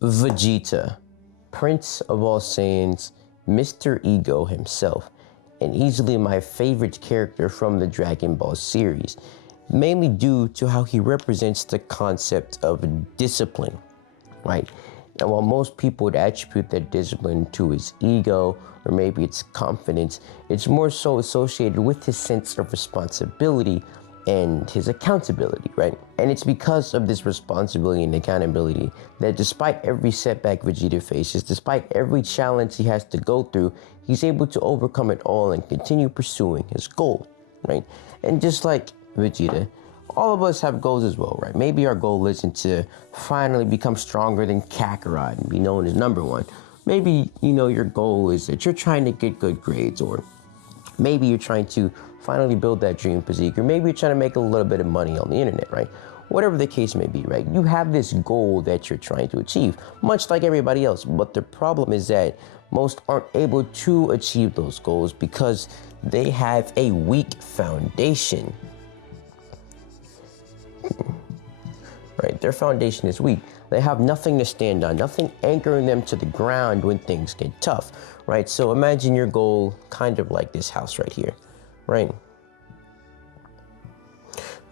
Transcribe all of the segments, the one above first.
Vegeta, Prince of all Saiyans, Mr. Ego himself, and easily my favorite character from the Dragon Ball series, mainly due to how he represents the concept of discipline, right? And while most people would attribute that discipline to his ego or maybe its confidence, it's more so associated with his sense of responsibility and his accountability, right? And it's because of this responsibility and accountability that despite every setback Vegeta faces, despite every challenge he has to go through, he's able to overcome it all and continue pursuing his goal, right? And just like Vegeta, all of us have goals as well, right? Maybe our goal isn't to finally become stronger than Kakarot and be known as #1. Maybe, your goal is that you're trying to get good grades, or maybe you're trying to finally build that dream physique, or maybe you're trying to make a little bit of money on the internet, right? Whatever the case may be, right? You have this goal that you're trying to achieve, much like everybody else. But the problem is that most aren't able to achieve those goals because they have a weak foundation. Right? Their foundation is weak. They have nothing to stand on, nothing anchoring them to the ground when things get tough, right? So imagine your goal kind of like this house right here, right?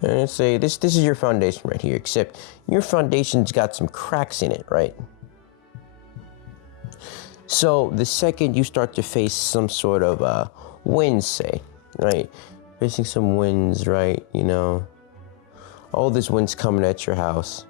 And let's say this is your foundation right here, except your foundation's got some cracks in it, right? So the second you start to face some sort of winds, say, right? Facing some winds, right? All this wind's coming at your house,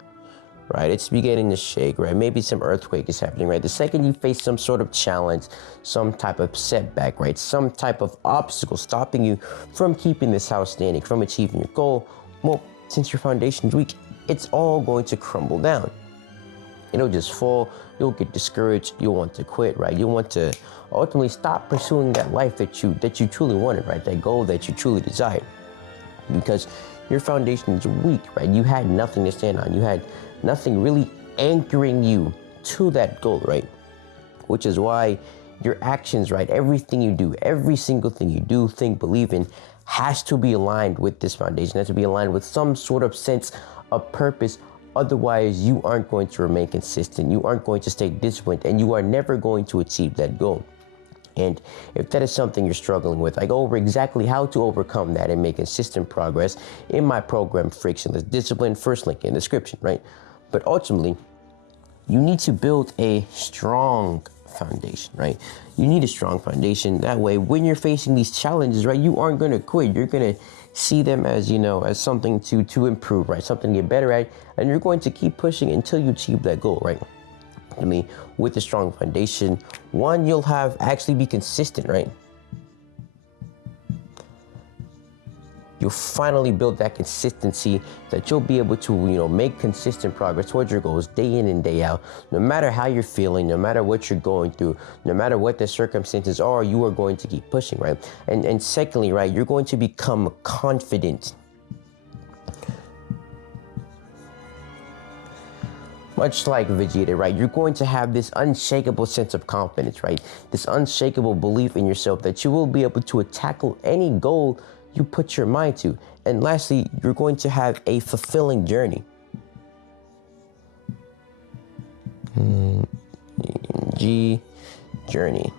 right? It's beginning to shake, right? Maybe some earthquake is happening, right? The second you face some sort of challenge, some type of setback, right? Some type of obstacle stopping you from keeping this house standing, from achieving your goal, well, since your foundation's weak, it's all going to crumble down. It'll just fall. You'll get discouraged. You'll want to quit, right? You'll want to ultimately stop pursuing that life that you truly wanted, right? That goal that you truly desired, because your foundation is weak, right? You had nothing to stand on. You had nothing really anchoring you to that goal, right? Which is why your actions, right? Everything you do, every single thing you do, think, believe in, has to be aligned with this foundation, has to be aligned with some sort of sense of purpose. Otherwise, you aren't going to remain consistent. You aren't going to stay disciplined, and you are never going to achieve that goal. And if that is something you're struggling with, I go over exactly how to overcome that and make consistent progress in my program, Frictionless Discipline, first link in the description, right? But ultimately, you need to build a strong foundation, right? You need a strong foundation. That way, when you're facing these challenges, right, you aren't going to quit. You're going to see them as, as something to improve, right? Something to get better at, and you're going to keep pushing until you achieve that goal, right? I mean, with a strong foundation, one, you'll actually be consistent, right? You'll finally build that consistency that you'll be able to, make consistent progress towards your goals day in and day out. No matter how you're feeling, no matter what you're going through, no matter what the circumstances are, you are going to keep pushing, right? And secondly, right, you're going to become confident. Much like Vegeta, right? You're going to have this unshakable sense of confidence, right? This unshakable belief in yourself that you will be able to tackle any goal you put your mind to. And lastly, you're going to have a fulfilling journey. Journey.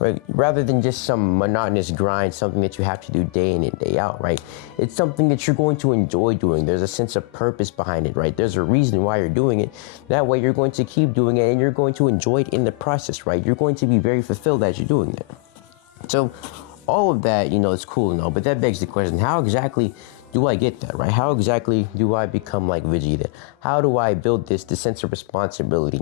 Right? Rather than just some monotonous grind, something that you have to do day in and day out, right? It's something that you're going to enjoy doing. There's a sense of purpose behind it, right? There's a reason why you're doing it. That way you're going to keep doing it, and you're going to enjoy it in the process, right? You're going to be very fulfilled as you're doing it. So all of that, is cool and all, but that begs the question, how exactly do I get that, right? How exactly do I become like Vegeta? How do I build this sense of responsibility,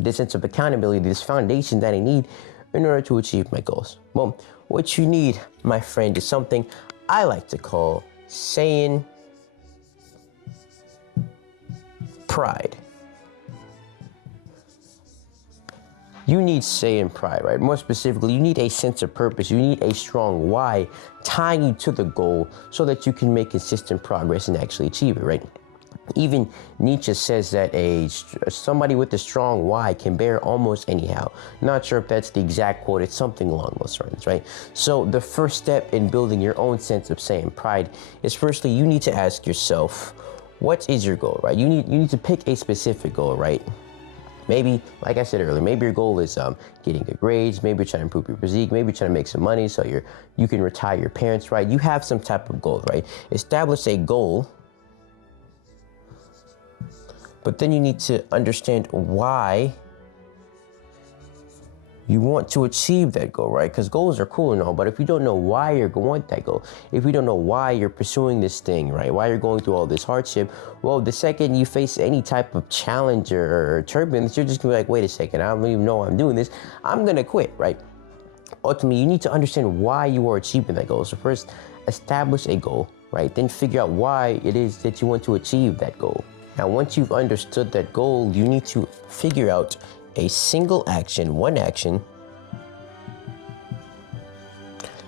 this sense of accountability, this foundation that I need in order to achieve my goals? Well, what you need, my friend, is something I like to call Saiyan pride. You need Saiyan pride, right? More specifically, you need a sense of purpose. You need a strong why tying you to the goal so that you can make consistent progress and actually achieve it, right? Even Nietzsche says that somebody with a strong why can bear almost anyhow. Not sure if that's the exact quote. It's something along those lines, right? So the first step in building your own sense of Saiyan pride is, firstly, you need to ask yourself, what is your goal, right? You need to pick a specific goal, right? Maybe, like I said earlier, maybe your goal is getting good grades. Maybe you're trying to improve your physique. Maybe you're trying to make some money so you can retire your parents, right? You have some type of goal, right? Establish a goal, but then you need to understand why you want to achieve that goal, right? Because goals are cool and all, but if you don't know why you want that goal, if you don't know why you're pursuing this thing, right? Why you're going through all this hardship, well, the second you face any type of challenge or turbulence, you're just gonna be like, wait a second, I don't even know why I'm doing this. I'm gonna quit, right? Ultimately, you need to understand why you are achieving that goal. So first, establish a goal, right? Then figure out why it is that you want to achieve that goal. Now, once you've understood that goal, you need to figure out a single action, one action,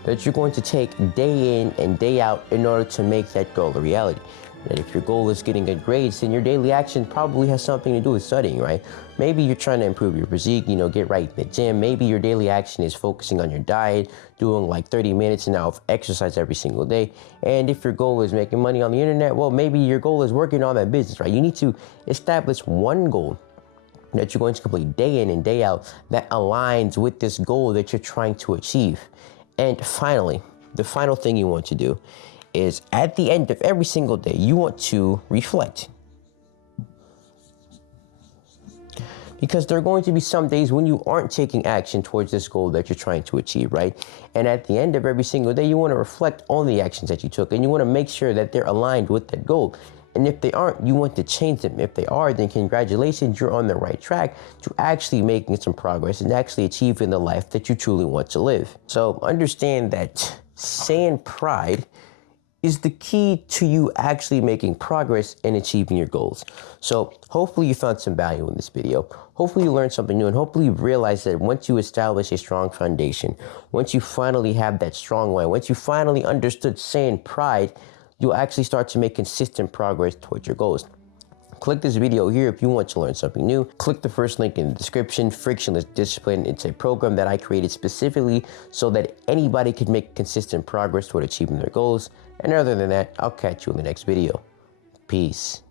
that you're going to take day in and day out in order to make that goal a reality. And if your goal is getting good grades, then your daily action probably has something to do with studying, right? Maybe you're trying to improve your physique, get right in the gym. Maybe your daily action is focusing on your diet, doing like 30 minutes an hour of exercise every single day. And if your goal is making money on the internet, well, maybe your goal is working on that business, right? You need to establish one goal that you're going to complete day in and day out that aligns with this goal that you're trying to achieve. And finally, the final thing you want to do is at the end of every single day, you want to reflect. Because there are going to be some days when you aren't taking action towards this goal that you're trying to achieve, right? And at the end of every single day, you want to reflect on the actions that you took, and you want to make sure that they're aligned with that goal. And if they aren't, you want to change them. If they are, then congratulations, you're on the right track to actually making some progress and actually achieving the life that you truly want to live. So understand that saying pride is the key to you actually making progress and achieving your goals. So hopefully you found some value in this video. Hopefully you learned something new, and hopefully you realize that once you establish a strong foundation, once you finally have that strong way, once you finally understood saying pride, you'll actually start to make consistent progress towards your goals. Click this video here if you want to learn something new. Click the first link in the description, Frictionless Discipline. It's a program that I created specifically so that anybody could make consistent progress toward achieving their goals. And other than that, I'll catch you in the next video. Peace.